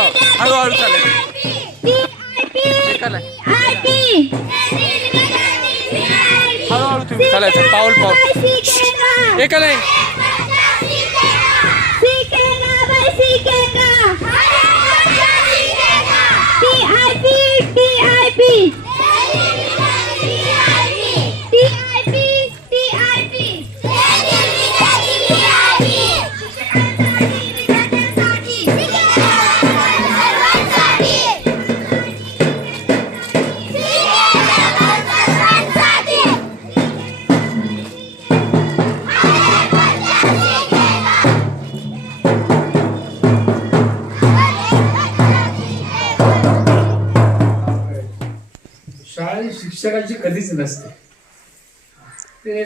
हळूहळू चालेल. हळूहळू तुम्ही चालायचं पाऊल पाऊल एका लाईन. शाळेत शिक्षकाची कधीच नसते. ते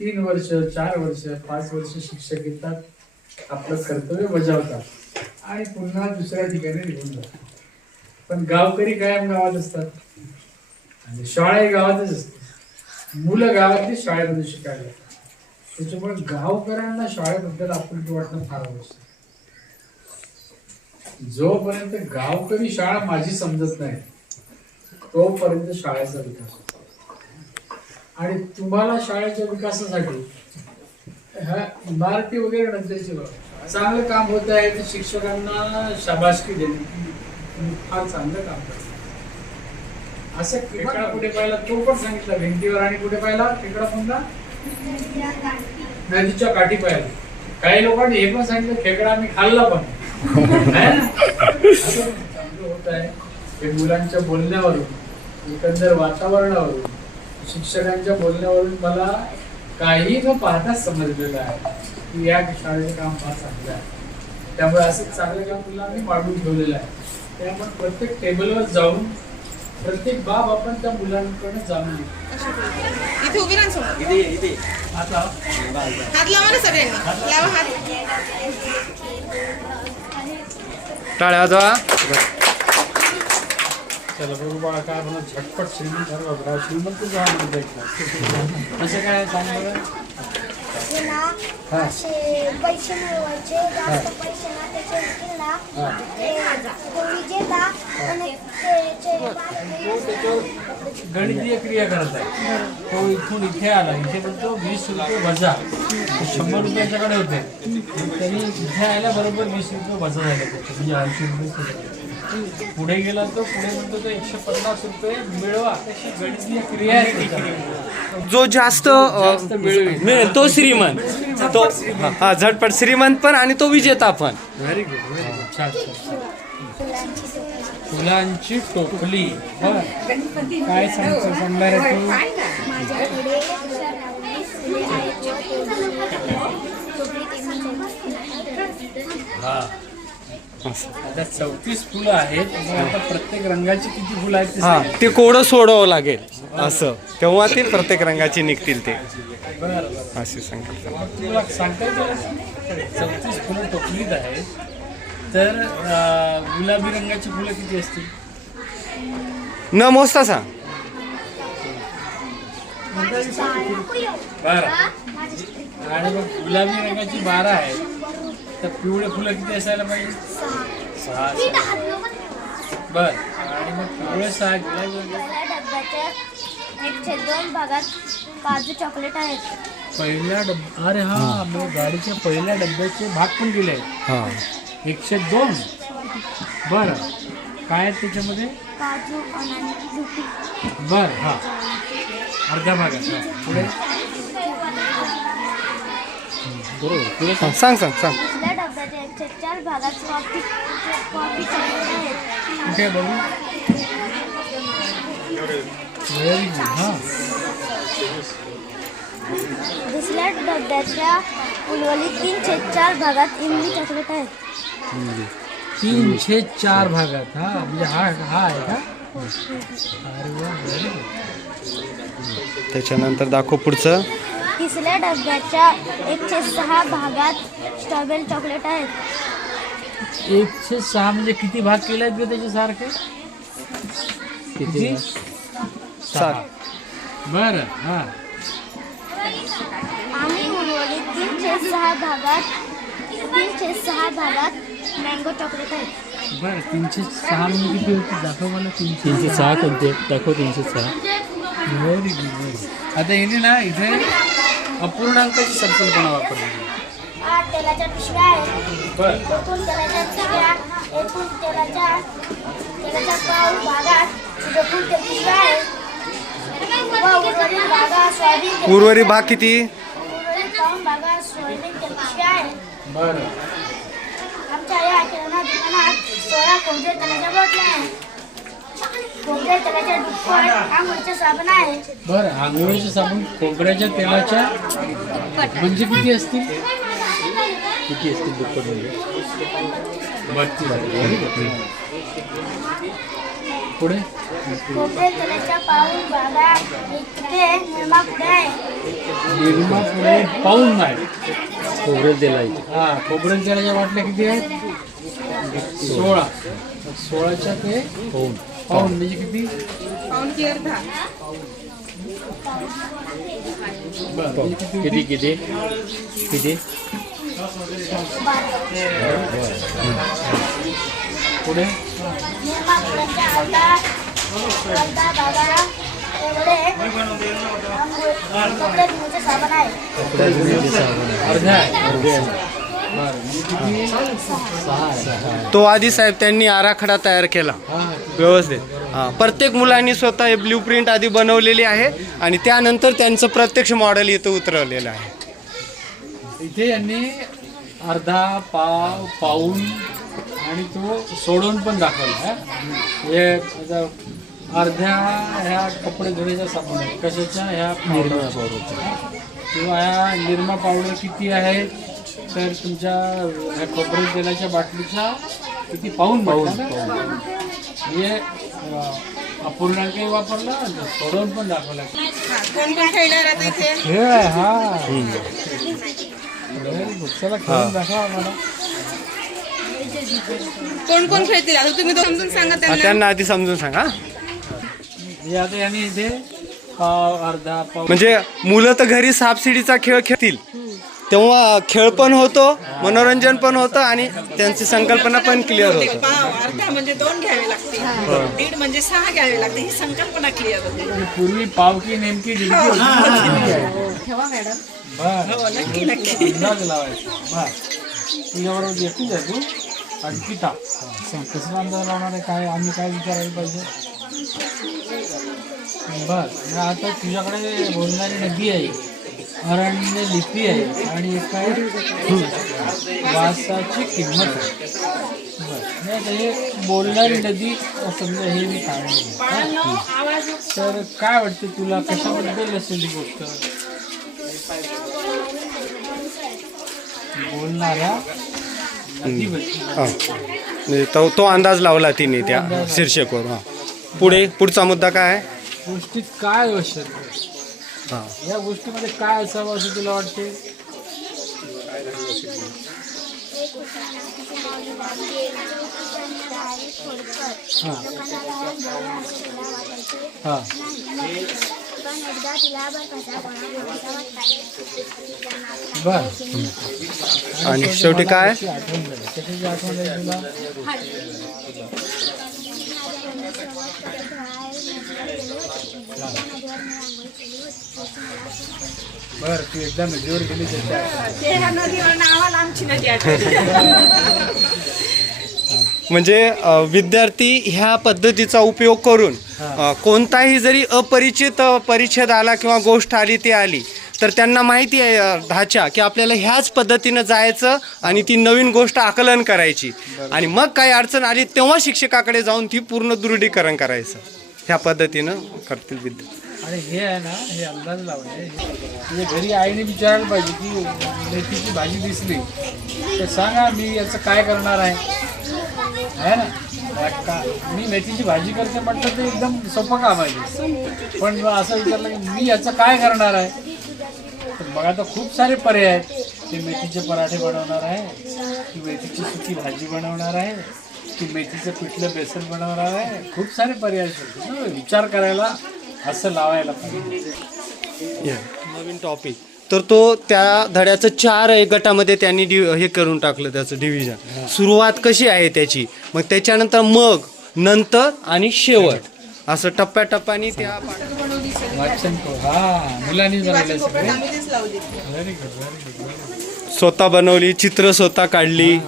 3 वर्ष 4 वर्ष 5 वर्ष शिक्षक येतात, आपलं कर्तव्य बजावतात आणि पुन्हा दुसऱ्या ठिकाणी निघून जातात. पण गावकरी कायम गावात असतात आणि शाळा ही गावातच असते. मुलं गावातली शाळेमध्ये शिकायला येतात. त्याच्यामुळे गावकऱ्यांना शाळेबद्दल आपुलकी वाटणं फार आवश्यक. जोपर्यंत गावकरी शाळा माझी समजत नाही तोपर्यंत शाळेचा विकास होतो. आणि तुम्हाला शाळेच्या विकासासाठी ह्या इमारती वगैरे नंतरची चांगलं काम होत आहे तर शिक्षकांना शाबासकी देणे की तुम्ही फार चांगलं काम करता. असं खेकडा कुठे पाहिला तो पण सांगितला भिंतीवर, आणि कुठे पाहिला खेकडा पुन्हा नदीच्या काठी पाहिला. काही लोकांनी हे पण सांगितलं खेकडा आम्ही खाल्ला पण. असं चांगलं होत आहे. हे मुलांच्या बोलण्यावरून, एकंदर वातावरणावरून, शिक्षकांच्या बोलण्यावरून मला काही न पाहताच समजलेलं आहे की या शाळेचं काम फार चांगलं आहे. त्यामुळे असं चांगलं काम तुला आम्ही मांडून ठेवलेलं आहे. ते आपण प्रत्येक टेबलवर जाऊन प्रत्येक बाब आपण त्या मुलांकडे जाणून घेऊ. इथे उभी राहा समोर. इथे हात लावा. हात लावा ना सगळ्यांनी. लावा हात. टाळ्या वाजवा. चला बघू बाळा काय म्हणा झटपट श्रीमंत झाला. श्रीमंत असं काय सांग पैसे मिळवायचे, जास्त पैसे ना त्याचे विकला ते विजेता आणि गणितीय क्रिया करत आहे. तो इथून इथे आला, इथे म्हणतो 20 रुपये वजा 100 रुपयाच्याकडे होते, तरी इथे आयला बरोबर 20 रुपये वजा झाले त्याचे, म्हणजे 80 रुपये. पुढे गेला तो पुढे म्हणतो तो 150 रुपये मिळवा. अशी गणितीय क्रिया आहे. जो जास्त मिळेल तो श्रीमंत, तो हा झटपट श्रीमंत पण आणि तो विजेता पण. Very good, very good. छान. फुलांची टोपली. काय सांगणार आहे तू? हा, आता 34 फुलं आहेत. आता प्रत्येक रंगाची किती फुलं आहेत हा ते कोडं सोडवावं लागेल असं, तेव्हा ते प्रत्येक रंगाची निघतील ते. बरं असे सांगतात. तुला सांगता येईल 34 फुलं टोपलीत आहेत, तर गुलाबी रंगाची फुलं किती असतील? न मोजता सांग. 12. आणि मग गुलाबी रंगाची 12 आहेत, तर पिवळे फुलं किती असायला पाहिजे? 6. बर. आणि मग पिवळे 6, गुलाबी डब्याच्या 1/2 भागात काजू चॉकलेट आहेत. पहिल्या डब्या, अरे हा, मग गाडीच्या पहिल्या डब्याचे भाग पण दिले आहेत. हा 102. बरं, काय आहेत त्याच्यामध्ये? काजू आणि झुकी. बर. हा, अर्ध्या भागात. पुढे बरोबर. सांग सांग सांग. दुसऱ्या डब्याच्या 1/4 भागात कॉफी चॉकलेट आहेत. कुठे बघू? Very good. हां, दुसऱ्या डब्याच्या उर्वरित 3/4 भागात इमली चॉकलेट आहेत. 3/4 भागात. हा, म्हणजे हा आहे का? अरे वा, व्हेरी गुड. त्याच्यानंतर दाखव पुढचं. तिसऱ्या डब्याच्या 1/6 भागात स्ट्रॉबेरी चॉकलेट आहेत. 1/6 म्हणजे किती भाग केले आहेत ग त्याचे सारखे? किती? 6. बरं. हा, आणि उर्वरित 3/6 भागात मँगो चॉकलेट आहेत. बरं 306 म्हणजे किती होते दाखव मला. 306 कोणते दाखव. 306 व्हेरी गुड. आता येणे ना इथे अपूर्णांकाची संकल्पना वापरली. 8 तेलाच्या पिशव्या आहेत. बरं एकूण तेलाच्या पिशव्या, एकूण तेलाच्या पाऊण भागात एकूण तेल पिशव्या आहेत. व उर्वरित भागात सोयाबीन तेल- उर्वरित भाग किती? उर्वरित पाऊण भागात सोयाबीन तेल पिशव्या आहेत. बरं आमच्या या किराणा दुकानात 16 खोबरे तेलाच्या बाटल्या आहेत. खोबरे तेलाच्या दुप्पट आंघोळीचे साबण आहे. बरं आंघोळीचे साबण खोबऱ्याच्या तेलाच्या म्हणजे किती असतील? किती असतील दुप्पट म्हणजे? 32. पुढे खोबरे तेलाच्या पाऊण भागात इथे निरमा पुढे आहे. निरमा पुढे पाऊण नाही. खोबरेल तेलाची. हा खोबऱ्याच्या तेलाच्या बाटल्या किती आहेत? 16. 16च्या ते होऊन पाऊण म्हणजे किती? पाऊण की अर्धा. बरं म्हणजे किती किती होती? किती किती? पुढे निरमा पुढ्याच्या अर्धा भागा एवढे कपडे धुण्याचे साबण आहे. अर्धा आहे. बरं म्हणजे किती? तो आधी साहेब त्यांनी आराखडा तयार केला हा व्यवस्थित. प्रत्येक मुलांनी स्वतः हे ब्ल्यू प्रिंट आधी बनवलेली आहे आणि त्यानंतर त्यांचं प्रत्यक्ष मॉडेल इथं उतरवलेलं आहे. इथे यांनी अर्धा पाव पाऊण आणि तो सोडून पण दाखवला. हे आता अर्ध्या ह्या कपडे धुण्याच्या साबण आहे. कशाच्या? ह्या निरमा पावडरच्या किंवा ह्या निरमा पावडर किती आहे तर तुमच्या ह्या खोबरे तेलाच्या बाटलीचा किती? पाऊण हे अपूर्णांकही वापरला आणि सोडून पण दाखवला. हा, कोण कोण खेळणार आता इथे? खेळ आहे हा. चला खेळून दाखवा आम्हाला. कोण कोण खेळतील आता तुम्ही दोन समजून सांगा त्यांना. त्यांना आधी समजून सांगा. हे आता यांनी इथे पाव अर्धा पाव म्हणजे मुलं तर घरी सापशिडीचा खेळ खेळतील तेव्हा खेळ पण होतो, मनोरंजन पण होतं आणि त्यांची संकल्पना पण क्लिअर होते. पाव अर्धा म्हणजे 2 घ्यावे लागते. 1.5 म्हणजे 6 घ्यावे लागते. ही संकल्पना क्लिअर होते. पूर्वी पाव की नेमकी डिग्री होती. ठेवा मॅडम. बरं नक्की नक्की. अंदाज लावायचा. बरं तुझ्याबरोबर एकटीच आहे तू? आणखी टाक. कसला अंदाज लावणार आहे? काय आम्ही काय विचारायला पाहिजे? बरं आता तुझ्याकडे बोलणारी नदी आहे, अरण्य लिपी आहे आणि एक काय वासाची किंमत आहे. बरं नाही आता हे बोलणारी नदी समजा हे मी सांगितलं. तर काय वाटते तुला कशाबद्दल असेल ही गोष्ट? बोलणाऱ्या नदीबद्दल. हां म्हणजे तो अंदाज लावला तिने त्या शीर्षकवर. हां पुढचा मुद्दा काय आहे? गोष्टीत काय आवश्यक हां या गोष्टीमध्ये काय असावं असं तुला वाटते? हां हां बर. आणि शेवटी काय? आठवण झाली. कशाची आठवण झाली तुला? बर तू एकदा नदीवर गेली त्याच्या ते ह्या नदीवर नावाला आमची नदी आठवते. म्हणजे विद्यार्थी ह्या पद्धतीचा उपयोग करून कोणताही जरी अपरिचित परिच्छेद आला किंवा गोष्ट आली ती आली तर त्यांना माहिती आहे ढाचा की आपल्याला ह्याच पद्धतीनं जायचं आणि ती नवीन गोष्ट आकलन करायची आणि मग काही अडचण आली तेव्हा शिक्षकाकडे जाऊन ती पूर्ण दृढीकरण करायचं. ह्या पद्धतीनं करतील विद्यार्थी. आणि हे आहे ना हे अंदाज लावणे म्हणजे घरी आईने विचारायला पाहिजे की मेथीची भाजी दिसली तर सांगा मी याचं काय करणार आहे ना. मी मेथीची भाजी करते म्हटलं तर एकदम सोपं काम आहे. पण असं विचारलं की मी याचं काय करणार आहे तर मग आता खूप सारे पर्याय आहेत. ते मेथीचे पराठे बनवणार आहे की मेथीची सुकी भाजी बनवणार आहे की मेथीचं पिठलं बेसन बनवणार आहे. खूप सारे पर्याय आहेत. विचार करायला असं लावायला पाहिजे. नवीन टॉपिक तर तो त्या धड्याचं 4 गटामध्ये त्यांनी हे करून टाकलं त्याचं डिव्हिजन. सुरुवात कशी आहे त्याची, मग त्याच्यानंतर मग नंतर आणि शेवट असं टप्प्याटप्प्याने त्या वाचन मुलांनी बनवलंय सगळे. आम्ही तेच लावली. Very good. स्वतः बनवली, चित्र स्वतः काढली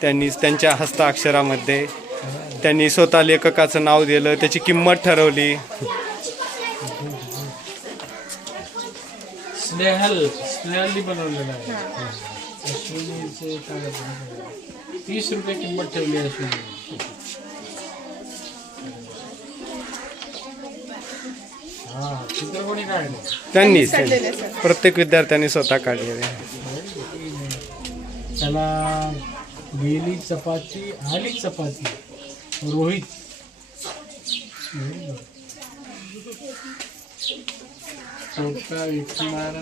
त्यांनी त्यांच्या हस्ताक्षरामध्ये. त्यांनी स्वतः लेखकाचं नाव दिलं, त्याची किंमत ठरवली. स्नेहलनी बनवलेलं आहे. अश्विनीचे काय 30 रुपये किंमत ठेवली आहे अश्विनी. हा चित्र कोणी काढलं? त्यांनीच काढलेलं आहे, सर. प्रत्येक विद्यार्थ्यांनी स्वतः काढलेले. त्याला गेली चपाती आली चपाती रोहित. छोटा विकणारा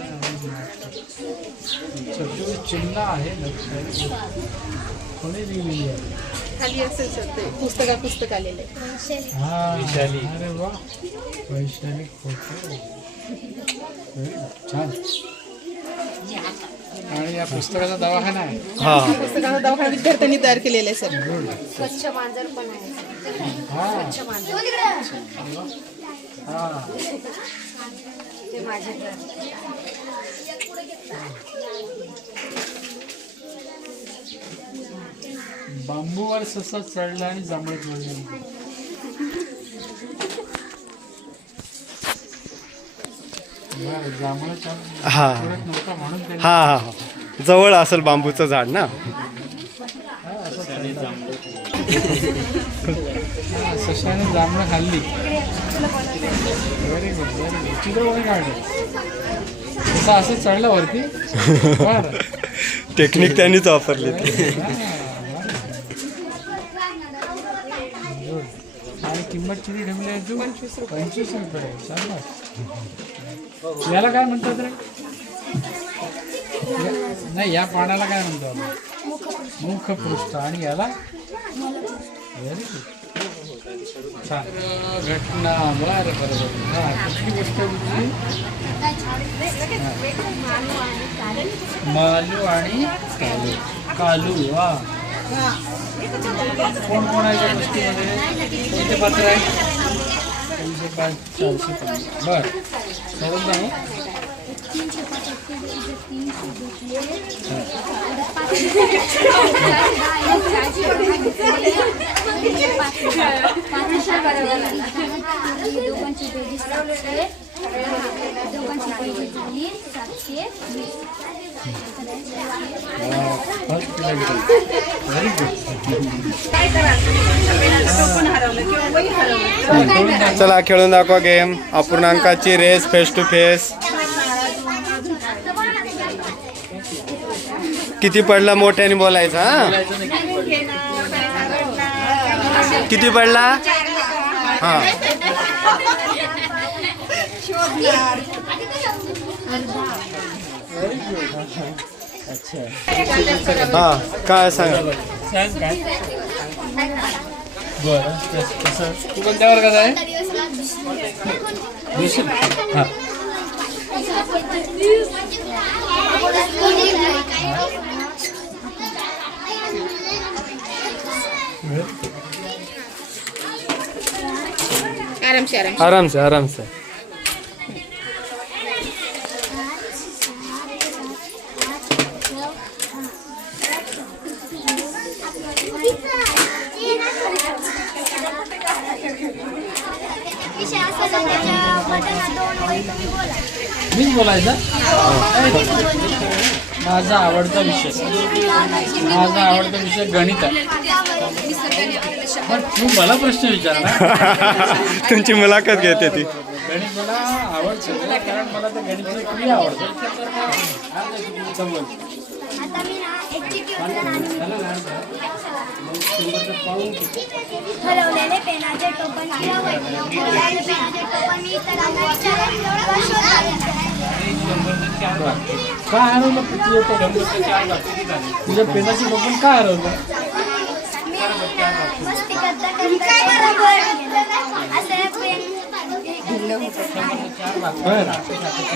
छोटे चिन्ह आहे लक्षात कोणी लिहिलेली आहे? खाली असेल सर ते पुस्तक आलेलं आहे. हा अरे वा वैशाली खोटे. छान. आणि या पुस्तकाचा दवाखाना आहे. हा पुस्तकाचा दवाखाना विद्यार्थ्यांनी तयार केलेला आहे सर. स्वच्छ मांजर पण आहे. हा स्वच्छ मांजर हा ते माझे घर. बांबूवर ससा चढला आणि जांभळत वळली. जांभळं हा नव्हता म्हणून त्यांनी हा हा हा. जवळ असेल बांबूचं झाड ना. सशाने जांभळं खाल्ली. Very good very good. चित्र कोणी काढलं? तसं असं चढलं वरती. बरं. टेक्निक त्यांनीच वापरली. आणि किंमत किती ठेवली आहे तू? 25 रुपये. शाबास. याला काय म्हणतात रे? नाही या पाण्याला काय म्हणतो आपण? मुखपृष्ठ. आणि याला व्हेरी गुड. छान. घटना बरं बरोबर. हा कुठली गोष्ट कुठली? मालू आणि कालू. वा कोण कोण आहे त्या गोष्टीमध्ये? कोणते पात्र आहे? 305 405. बर सोडून जाऊ. Very good. चला खेळून दाखवा गेम. अपूर्णांकाची रेस फेस टू फेस. किती पडला मोठ्याने बोलायचं. हा किती पडला? हा हा काय सांगा. काय बरं तसं तू कोणत्या वर्गात आहे? हां आराम से आराम से. मीच बोलायचा. माझा आवडता विषय गणित आहे. पण तू मला प्रश्न विचारला. तुमची मुलाखत घेते ती. गणित मला आवडतं कारण मला ते गणित खूप आवडतं. हरवलेले पेनाचे टोपण काय हरवलं? तुझ्या पेनाची टोपण काय हरवलं? मस्ती करता असं पेन बरं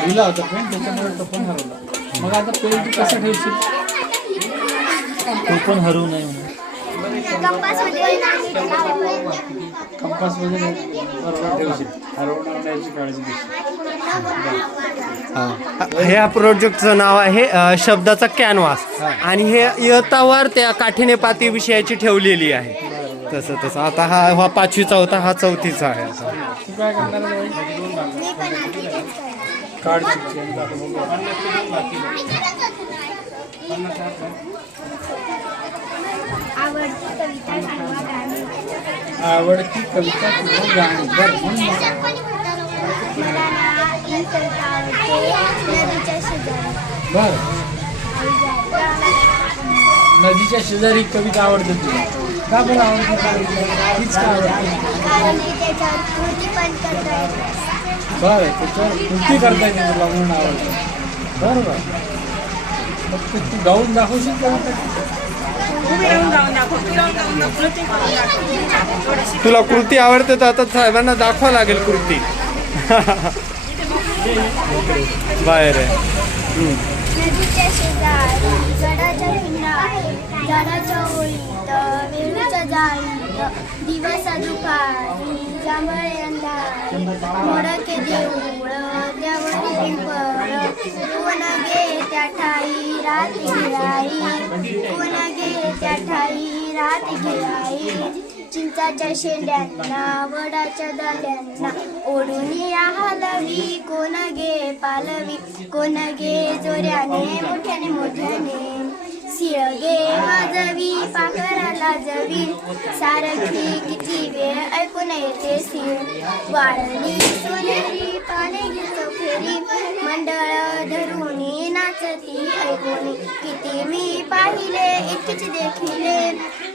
दिला होता पेन त्याच्यामुळे तो पण हरवला. मग आता पेन तू कसं ठेवशील? तो पण हरवू नये म्हणून कंपासमध्ये बरोबर ठेवशील, हरवणार नाही काळजी घे. ह्या प्रोजेक्टचं नाव आहे शब्दाचा कॅनव्हास आणि हे इयत्तावार त्या काठीने पाती विषयाची ठेवलेली आहे. तसं आता हा 5वीचा होता, हा 4थीचा आहे आता. तू काय करणार आहे? कार्ड चिठ्ठी आणि दाखव. आवडती कविता किंवा गाणी. बरं म्हणून बरं नदीच्या शेजारी कविता आवडते तुला. का बरं आवडते? तीच का आवडते? बरं त्याच्यावर कृती करता येते तुला म्हणून आवडतं. बरं बरं मग तू गाऊन दाखवशील कविता? तुला कृती आवडते तर आता साहेबांना दाखवा लागेल कृती. बाहेर आहे. नदीच्या शेजारी गडाच्या किनारी झाडाच्या ओळीत वेळूच्या जाळीत दिवस दुपारी जांभळे अंधार मोडके देऊळ त्यावरी पिंपळ कोण गे त्या ठाई रात गिराई कोण गे त्या ठाई रात गिराई चिंचाच्या शेंड्यांना वडाच्या दांड्यांना ओढून या हलवी कोण गे पालवी कोण गे जोऱ्याने मोठ्याने मोठ्याने सिळ गे वाजवी पाखराला जवी सारखी किती वेळ ऐकून येते सिळ वाळली सोनेरी पाने घेतो फेरी मंडळ धरुणी नाचती ऐकून किती मी पाहिले इतकीच देखिले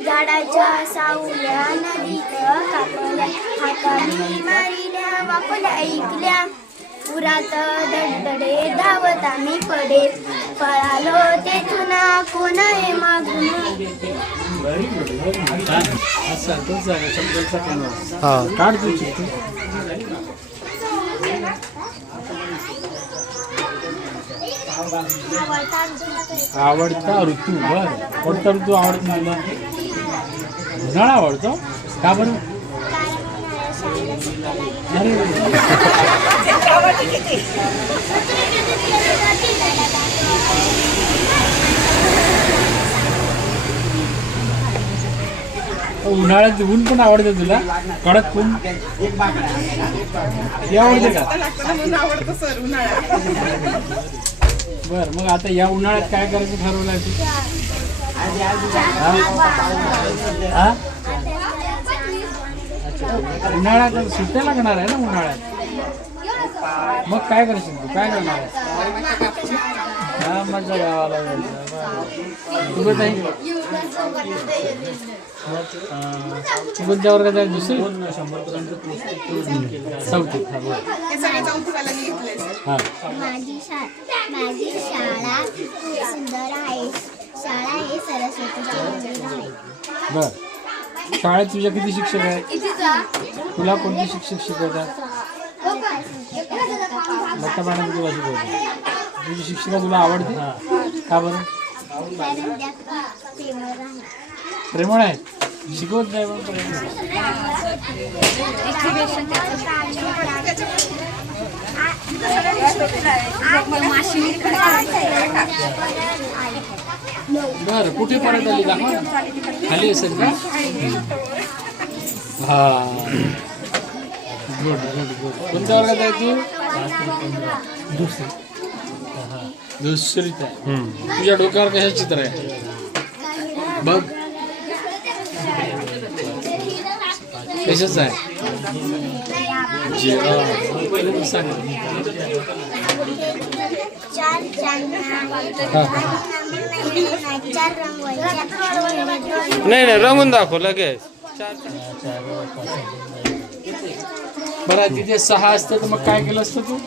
झाडाच्या सावल्या नदीत कापल्या हाताने मारिल्या वापल्या ऐकल्या पुरात दडदडे धावत आम्ही पडे पळालो तेथून कोण आहे मागून. काढ तू चिठ्ठी. आवडता ऋतू. बर कोणता ऋतू आवडतो मला? उन्हाळा आवडतो. का बरं? अरे उन्हाळ्यात ऊन पण आवडते तुला? कडक ऊन हे आवडते का? बर मग आता या उन्हाळ्यात काय करायचं ठरवलंय तू? उन्हाळ्यात सुट्ट्या लागणार आहे ना उन्हाळ्यात. मग काय करशील तू? काय करणार आहे? हा माझ्या गावाला तू कसं आहे? तू कोणत्या वर्गात आहे? दुसरी 4थी. हा माझी शाळा सुंदर आहे. शाळा हे सरस्वतीचे मंदिर आहे. बर शाळेत तुझ्या किती शिक्षक आहेत? तुला कोणते शिक्षक शिकवतात? दत्ता मॅडम तुला शिकवतात. तुझी शिक्षिका तुला आवडते? का बरं? प्रेमळ आहे. शिकवत नाही मग बर कुठे परत आली दाखवा. खाली असेल का? हा गुड गुड गुड. कोणत्या वर्गात आहे तू? दुसरीत आहे. तुझ्या डोक्यावर कशाचं चित्र आहे बघ? कशाच आहे? सांग. नाही रंगून दाखव लगेच. बरं तिथे 6 असतं तर मग काय केलं असतं तू?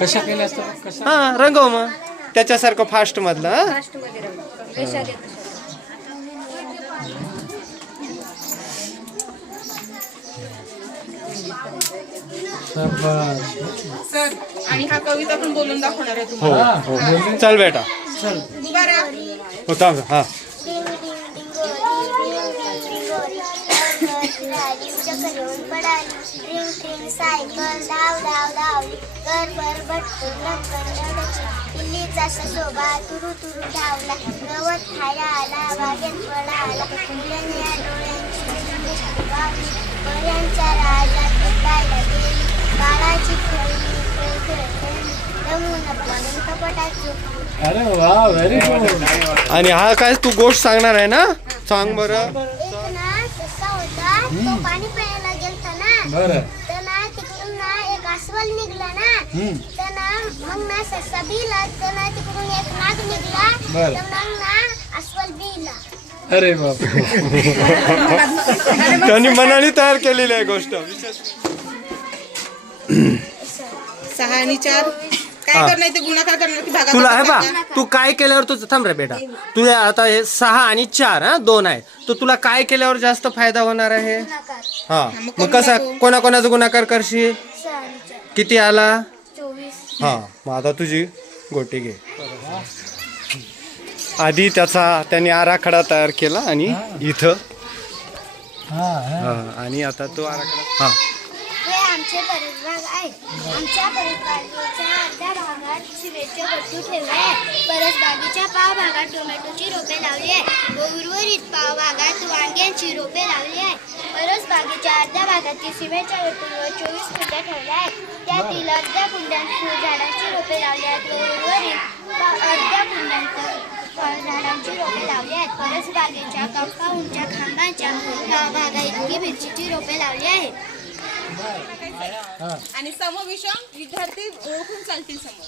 कशा केल्या असतं? कशा? हा रंगव मग त्याच्यासारखं फास्ट मधलं. सर आणि हा कविता पण बोलून दाखवणार आहे हो तुम्हाला. हो चल बेटा दुबारा हो थांब हा डिंग डिंग डिंगोरी, राजीव चक्कर येऊन पडाली. ट्रिंग ट्रिंग सायकल धाव धाव धावली. घरभर भटकून लपकन लढची. पिल्लीचा ससोबा तुरु तुरु धावला. गवत खायला आला, बागेत पळाला. मुलांच्या डोळ्यांची दृष्टी बावली. पर्यांच्या राजात भेटायला गेली. काळाची खेळणी खेळली. रमून पण कपटात झोपली. अरे वा व्हेरी गुड. आणि हा काय तू गोष्ट सांगणार आहे ना सांग बरं एक ना ससा होता, तो पाणी प्यायला गेलता ना. बरं. तर ना तिकडून ना एक अस्वल निघला ना. तर ना मग ना ससा बिला. तर ना तिकडून एक नाग निघला. बरं. तर मग ना अस्वल बिला. अरे बाप. त्यांनी मनाने तयार केलेली आहे गोष्ट 6 आणि 4 काय हा. करणार ते गुणाकार करणार की भागाकार तुला हे बा करणार? तू काय केल्यावर तू थांब रे बेटा तुला आता हे 6 आणि 4 हा 2 आहे तर तुला काय केल्यावर जास्त फायदा होणार आहे हा मग कसा कोणाकोणाचा गुणाकार करशील 6 किती आला 24. हा मग आता तुझी गोटी घे आधी त्याने आराखडा तयार केला आणि इथं हा आणि आता तो आराखडा हा हे आमचे परिभाग आहे. आमच्या परिभागाच्या अर्ध्या भागात शिवेचे गट्टू ठेवले आहे. परसबागेच्या पाव भागात टोमॅटोची रोपे लावली आहे व उर्वरित पाव भागात वांग्यांची रोपे लावली आहे. परसबागेच्या अर्ध्या भागातील शिवेच्या गट्टूवर 24 कुंड्या ठेवल्या आहेत. त्यातील अर्ध्या कुंड्यात फुलझाडांची रोपे लावली आहेत व उर्वरित अर्ध्या कुंड्यात फळझाडांची रोपे लावली आहेत. परसबागेच्या कंपाऊंडच्या खांबाच्या भागा इतकी मिरचीची रोपे लावली आहेत. आणि समविषम विद्यार्थी ओळखून चालतील समोर.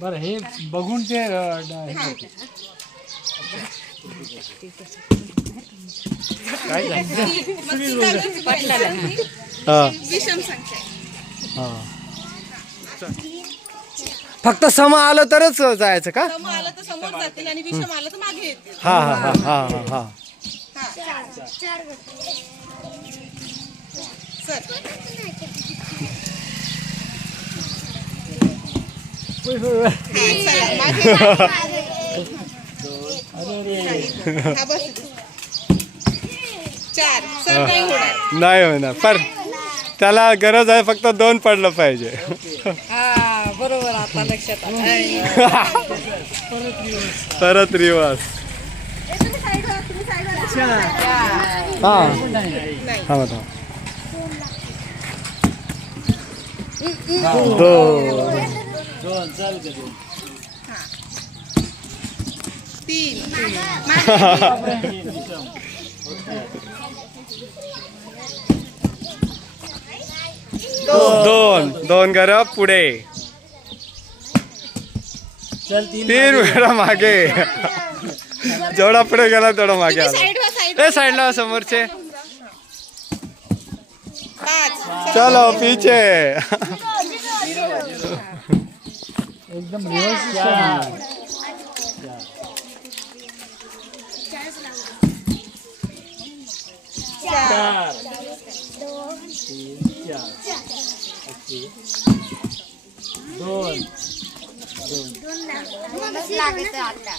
बरं हे बघून ते हे करते. काय झालं? मग ती जागेची विद्यार्थी हा विषम संख्या आहे. फक्त सम आलं तरच जायचं का सम आलं तर समोर जातील आणि विषम आलं तर मागे येतील. हा हा हा हा हा हा सर चला, मागे. हा, बस. 4 सर नाही होणार. नाही होणार पर त्याला गरज आहे फक्त 2 पडलं पाहिजे हा बरोबर आता लक्षात आलं. परत रिवर्स हा थांबा थांबा 2 चाल कधी 2 घर पुढे चल 3 वेळा मागे जेवढा पुढे गेला तेवढा मागे आला ए साईडला समोरचे 5 चलो पीछे एकदम रिवर्स. 4 3 4 2 लागत आता.